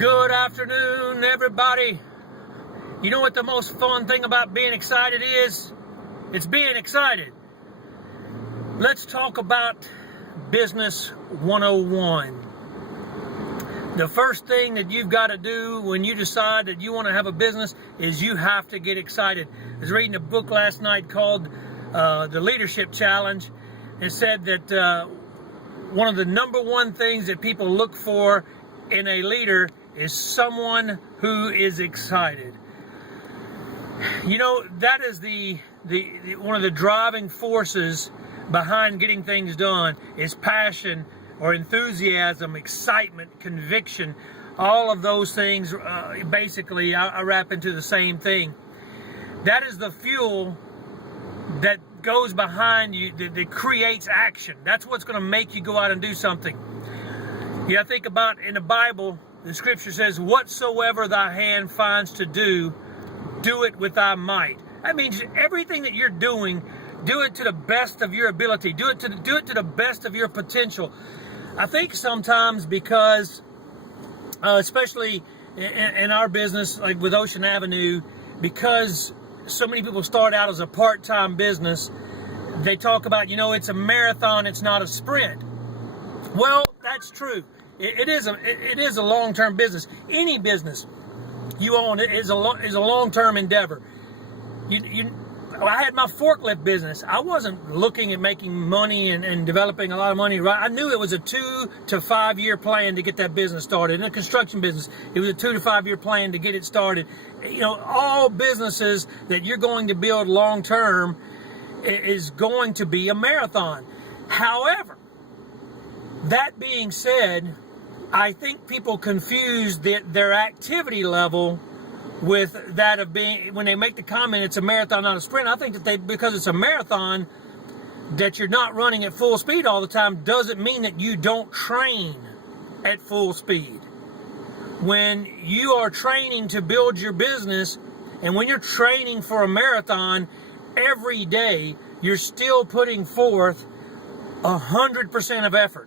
Good afternoon, everybody. You know what the most fun thing about being excited is? It's being excited. Let's talk about Business 101. The first thing that you've got to do when you decide that you want to have a business is you have to get excited. I was reading a book last night called The Leadership Challenge. It said that one of the number one things that people look for in a leader is someone who is excited. You know, that is the one of the driving forces behind getting things done is passion or enthusiasm, excitement, conviction. All of those things basically I wrap into the same thing. That is the fuel that goes behind you, that creates action. That's what's going to make you go out and do something. Yeah, think about in the Bible, the scripture says, whatsoever thy hand finds to do, do it with thy might. That means everything that you're doing, do it to the best of your ability. Do it to the best of your potential. I think sometimes because, especially in our business, like with Ocean Avenue, because so many people start out as a part-time business, they talk about, you know, it's a marathon, it's not a sprint. Well, that's true. It is a long-term business. Any business you own is a long-term endeavor. I had my forklift business. I wasn't looking at making money and developing a lot of money. Right? I knew it was a 2 to 5 year plan to get that business started. In a construction business, it was a 2 to 5 year plan to get it started. You know, all businesses that you're going to build long-term is going to be a marathon. However, that being said, I think people confuse their activity level with that of being, when they make the comment, it's a marathon, not a sprint. I think that because it's a marathon, that you're not running at full speed all the time doesn't mean that you don't train at full speed. When you are training to build your business, and when you're training for a marathon every day, you're still putting forth 100% of effort.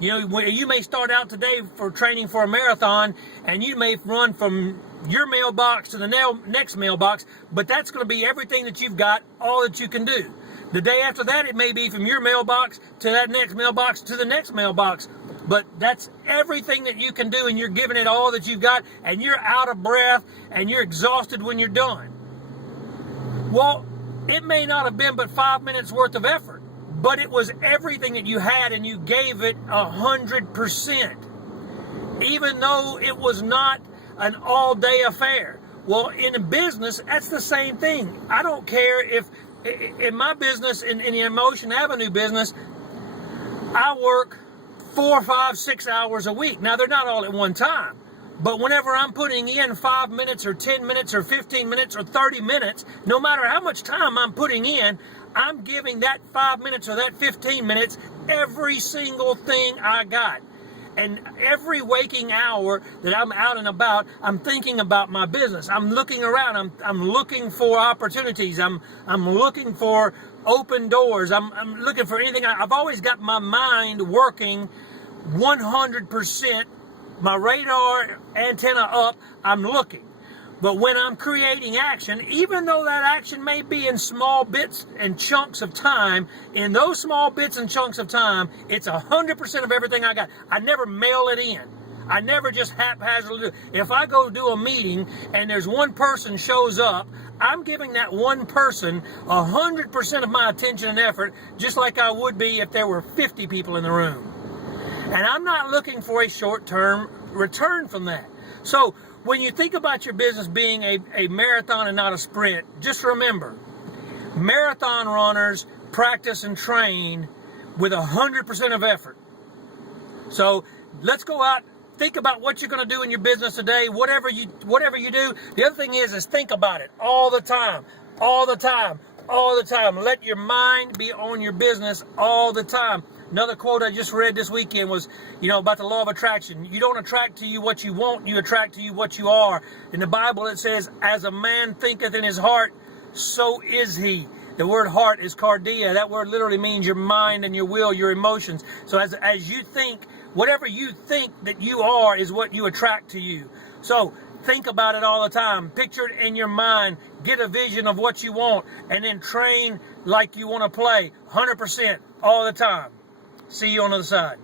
You know, you may start out today for training for a marathon, and you may run from your mailbox to the next mailbox, but that's going to be everything that you've got, all that you can do. The day after that, it may be from your mailbox to that next mailbox to the next mailbox, but that's everything that you can do, and you're giving it all that you've got, and you're out of breath, and you're exhausted when you're done. Well, it may not have been but 5 minutes worth of effort, but it was everything that you had, and you gave it 100%, even though it was not an all-day affair. Well, in a business, that's the same thing. I don't care if, in my business, in the Ocean Avenue business, I work 4, 5, 6 hours a week. Now, they're not all at one time, but whenever I'm putting in 5 minutes or 10 minutes or 15 minutes or 30 minutes, no matter how much time I'm putting in, I'm giving that 5 minutes or that 15 minutes every single thing I got. And every waking hour that I'm out and about, I'm thinking about my business. I'm looking around. I'm looking for opportunities. I'm looking for open doors. I'm looking for anything. I've always got my mind working 100%. My radar antenna up. I'm looking. But when I'm creating action, even though that action may be in small bits and chunks of time, in those small bits and chunks of time, it's 100% of everything I got. I never mail it in. I never just haphazardly do it. If I go do a meeting and there's one person shows up, I'm giving that one person 100% of my attention and effort, just like I would be if there were 50 people in the room. And I'm not looking for a short-term return from that. So, when you think about your business being a marathon and not a sprint, just remember, marathon runners practice and train with 100% of effort. So let's go out, think about what you're going to do in your business today, whatever you do. The other thing is think about it all the time, all the time, all the time. Let your mind be on your business all the time. Another quote I just read this weekend was, you know, about the law of attraction. You don't attract to you what you want, you attract to you what you are. In the Bible it says, as a man thinketh in his heart, so is he. The word heart is cardia. That word literally means your mind and your will, your emotions. So as you think Whatever you think that you are is what you attract to you. So think about it all the time. Picture it in your mind. Get a vision of what you want, and then train like you want to play 100% all the time. See you on the other side.